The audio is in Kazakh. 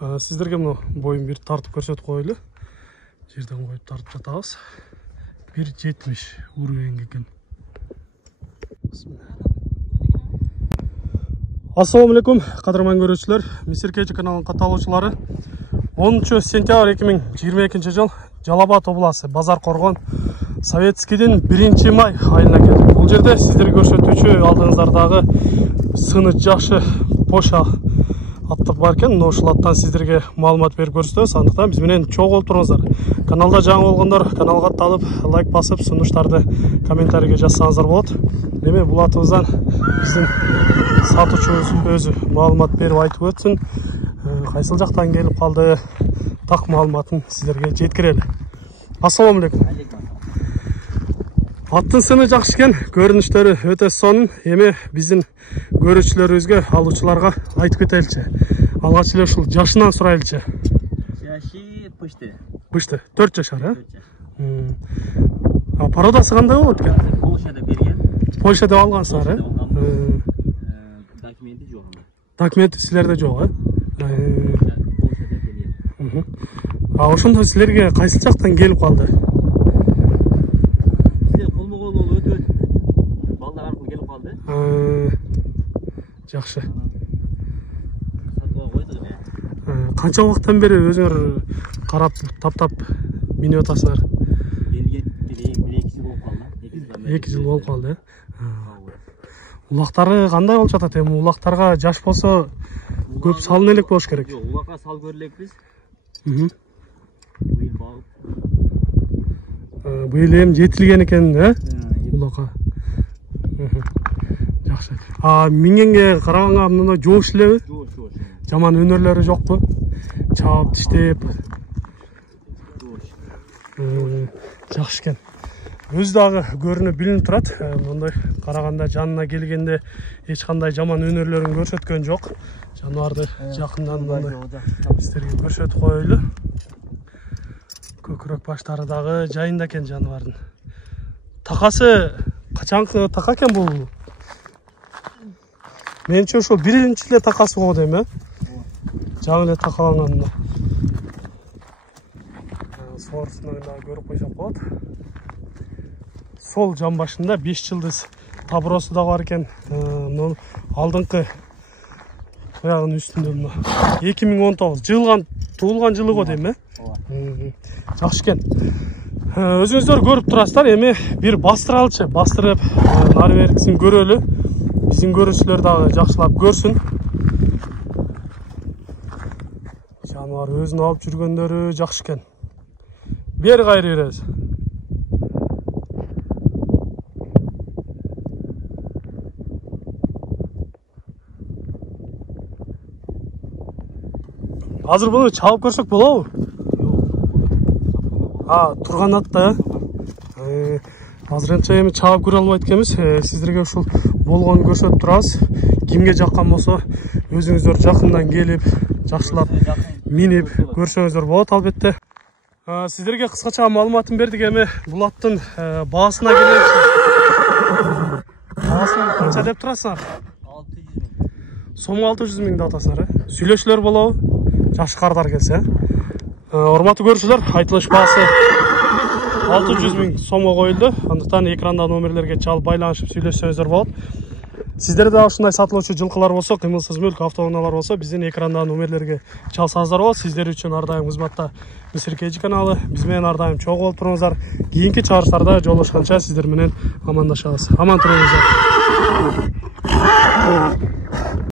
Сіздерге мына бойын бір тартып көрсетіп қойлы. Жерден қойып тартып жатабыз. 1.70 уровеньге екен. Ассалаумалейкум, қадырман көрушілер, Мистер Кейджи каналының қаталушылары. 10 сентябрь 2022 жыл Жалал-Абад облысы Базар Қорған Советскийден 1 май айына келді. Бұл жерде сіздерге көрсетуші алдыңыздардағы сыны жақшы поша аттық бар екен. Ошылаттан сіздерге маалымат беріп көрсетті. Сондықтан бізбенен чоң болып тұрыңыздар. Каналда жаңа болғандар каналға талып, лайк басып, сұныштарды комментарийге жазсаңыздар болады. Деме бұл атымыздан біздің сатушымыз өзі маалымат беріп айтып өтсін. Қайсыл жақтан келіп қалды, тақ маалыматын сіздерге жеткірелі. Ассалаумалейкум. Аттың сыны жақсы екен, көрініштері өте сонын. Еме біздің көрушілерімізге, алушыларға айтып кетелші. Алғаш эле ушул жашынан сурайлычы. Жашы пышты. Пышты, 4 жашар, Пародасы кандай болот экен? Польшада берген. Польшада алгансыздар, Документи жок. Документи силерде жок, Польшада берген. Ошондо силерге кайсыл жактан келип калды? Бизде колмо-кол болуп өтөт. Балдар аркылуу келип калды. Жакшы. Сатууга койдук эле. Канча убакыттан бери өзүңөр карап, таптап минип атасыңар? Келген 1-2 жыл болуп калды. 2 жыл болуп калды. Улактары кандай болуп жатат? Эми улактарга жаш болсо көп салын элек болуш керек. Жок, улакка сал көрөлекпиз. Быйыл Быйыл багып. Быйыл эми жетилген экен, улакка. Жакшы. Миңенге караганга мына жоош элеби? Жоош. Жаман өнөрлөрү жокпу? Чаап тиштеп. Жакшы экен. Өз дагы көрүнүп билинип турат. Мындай караганда жанына келгенде эч кандай жаман өнөрлөрүн көрсөткөн жок. Жаныбарды жакындан мындай сиздерге көрсөтүп коелу. Көкүрөк баштары дагы жайында экен жаныбардын. Такасы качанкы така экен бул? Менче ошол биринчи эле такасы болот эми, жаңы эле такаланган. Соорусунан дагы көрүп койсок болот. Сол жан башында 5 жылдыз табыросу да бар экен. Мына алдыңкы аягынын үстүндө мына 2019 жылган туулган жылы го дейм, Жакшы экен. Өзүңүздөр көрүп турасыздар, эми бир бастыралчы, бастырып нары беркисин көрөлү. Биздин көрүүчүлөр дагы жакшылап көрсүн. Жаныбар өзүн алып жүргөндөрү жакшы экен. Бери кайры беребиз. Азыр буну чалып көрсөк болобу? Турган атта. Азырынча эми чаап көрө албайт экенбиз. Сиздерге ушул болгонун көрсөтүп турабыз. Кимге жаккан болсо, өзүңүздөр жакындан келип, жакшылап минип көрсөңүздөр болот албетте. Сиздерге кыскача маалыматын бердик. Эми бул аттын баасына келели. Баасын канча деп турасыңар? 600 000. Сом 600 000 деп атасыңар, Сүйлөшүлөр болобу? Жакшы кардар келсе. Урматтуу көрүүчүлөр, айтылыш баасы 600 000 сомго коюлду. Андыктан экранда номерлерге чалып байланышып сүйлөшсөңүздөр болот. Сиздерде ушундай сатылуучу жылкылар болсо, кыймылсыз мүлк автоунаалар болсо, биздин экранда номерлерге чалсаңыздар болот. Сиздер үчүн ар дайым кызматта Мистер Кейджи каналы. Биз менен ар дайым чогуу болуп туруңуздар. Кийинки чыгарыштарда жолугушканча сиздер менен амандашабыз. Аман туруңуздар.